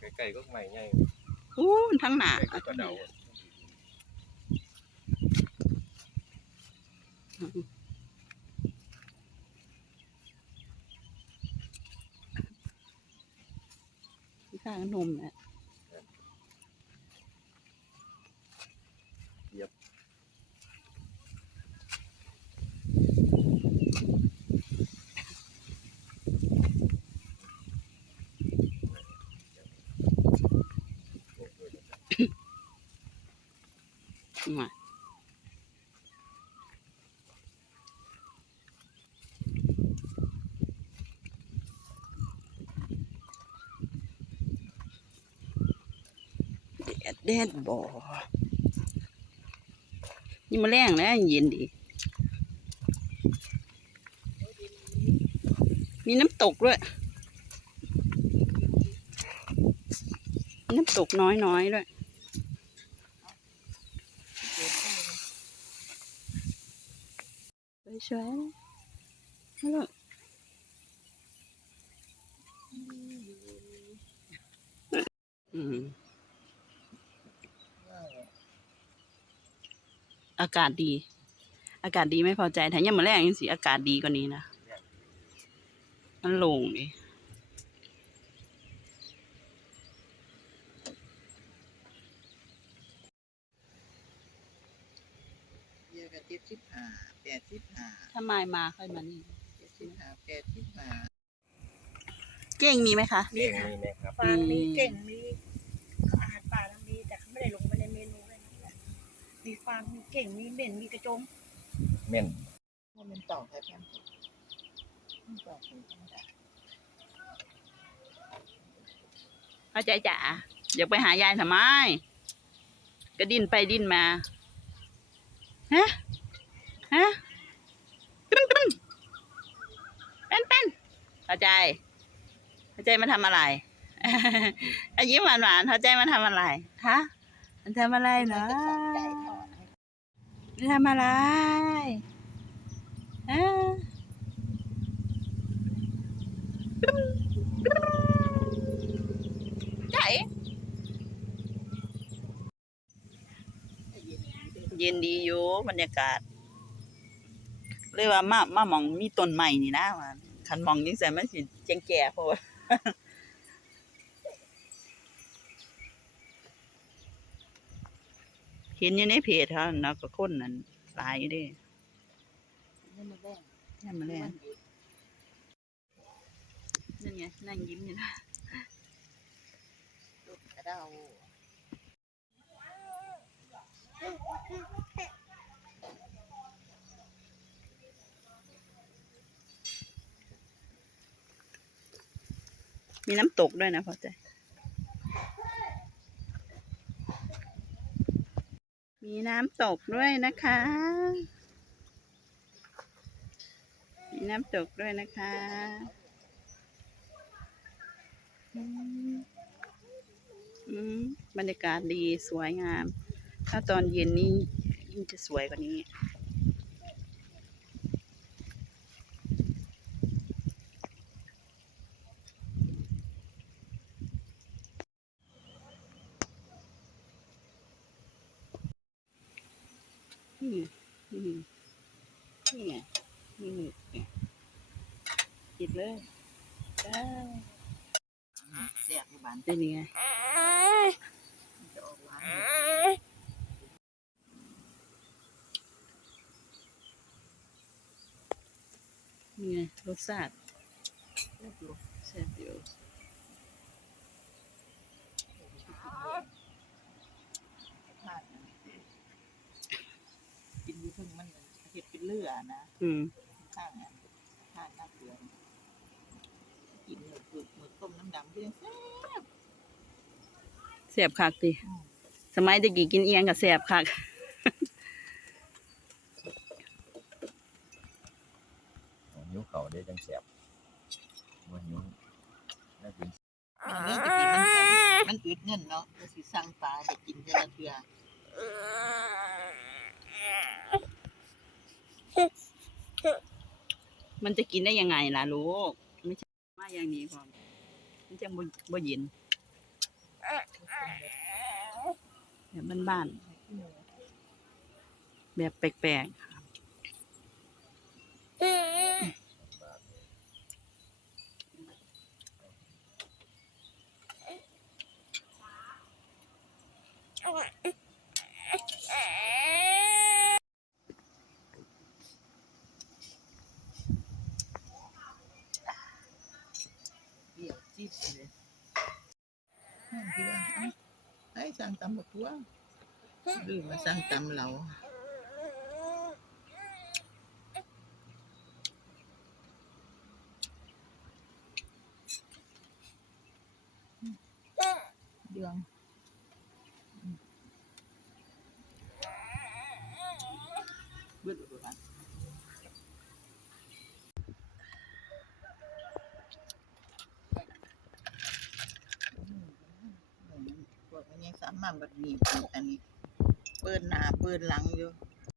ใกล้ๆก็ใหม่ไงอู้มันทั้งหนาใกล้ๆก็เดาข้างนมเนี่ย มาแดดแดบ่นี่มาแรงนะเย็นดี มีน้ำตกด้วย น้ำตกน้อยๆด้วย สวยๆฮัลโหลอืมอากาศดี อากาศดีไม่พอใจถ้ายังมาแรกยังสิอากาศดีกว่านี้นะ มันโลงดิเยอะกับ เจ็ดสิบห้าแปดสิบห้าถ้าไมายมาค่อยมานี่ เจ็ดสิบห้าแปดสิบห้าเก้งมีไหมคะเก่งมีไหมครับฟางมีอืมเก่งมีอาหารป่าแล้วมีแต่เขาไม่ได้ลงไปในเมนูเลยนะมีฟางมีเก่งมีเหม็นมีกระจงเม่นว่ามันต่อแค่แค่มันต่อถึงธรรมดาเข้าใจจ๋าอยากไปหายายทำไม ก็ดิ้นไปดิ้นมา ฮะ ฮะตึ้นตึ้นเป็นเป็นเข้าใจเข้าใจมาทำอะไรอายิ้มหวานหวานๆเข้าใจมาทำอะไรฮะมันทำอะไรเหรอจะสั่งใจทอดให้มันทำอะไรฮะใจเย็นเย็นดีอยู่บรรยากาศ เลยว่ามามาหมองมีต้นใหม่นี่นะว่าคันหมองยังใส่มันสิแจงแก่เพราะว่าเห็นอยู่ในเพจเขาเนาะก็คนนั้นหลายอยู่เด้ไม่มาแรงนั่นมาแล้วมันหยุดนั่นไงนั่งยิ้มอยู่นะหยุดกระเดา มีน้ำตกด้วยนะพอใจ มีน้ำตกด้วยนะคะ มีน้ำตกด้วยนะคะอืมอืมบรรยากาศดีสวยงาม ถ้าตอนเย็นนี่ยิ่งจะสวยกว่านี้ นี่นี่นี่ไงนี่ไงกินเลยได้แซ่บอยู่บ้านเป็นยังไงนจะออกหวานนี่ไงรสชาติแซ่บอยู่แซ่บอยู่ ทานนะกินอยู่ถึงมัน เห็ดเป็นเลือนะอืมข้างนั้นทานน้ำเกลือกินหมึกหมึกหมึกต้มน้ำดำที่ยังแซ่บแซ่บคักดิอืมสมัยตะกี้กินเอียงกับแซ่บคักนิ้วเขาได้จังแสบวันนิ้วน่ากินมันเนื้อจะกินมันกันมันอึดเงินเนาะก็สิสั่งปลาจะกินเทื่อละเทื่อ มันจะกินได้ยังไงล่ะลูก ไม่ใช่มาอย่างนี้พอมันจะบ่บ่ยินแบบบ้านๆแบบแปลกๆ เปรี้ยวจี๊ดเลยนั่นคือว่าเอ้า ไอ้สั่งตำบักทั่วลืมมาสร้างตำเราเดืองเบิดอุดมพวก มันยังสามารถบัดหนีบอันนี้ เปิดหน้าเปิดหลังอยู่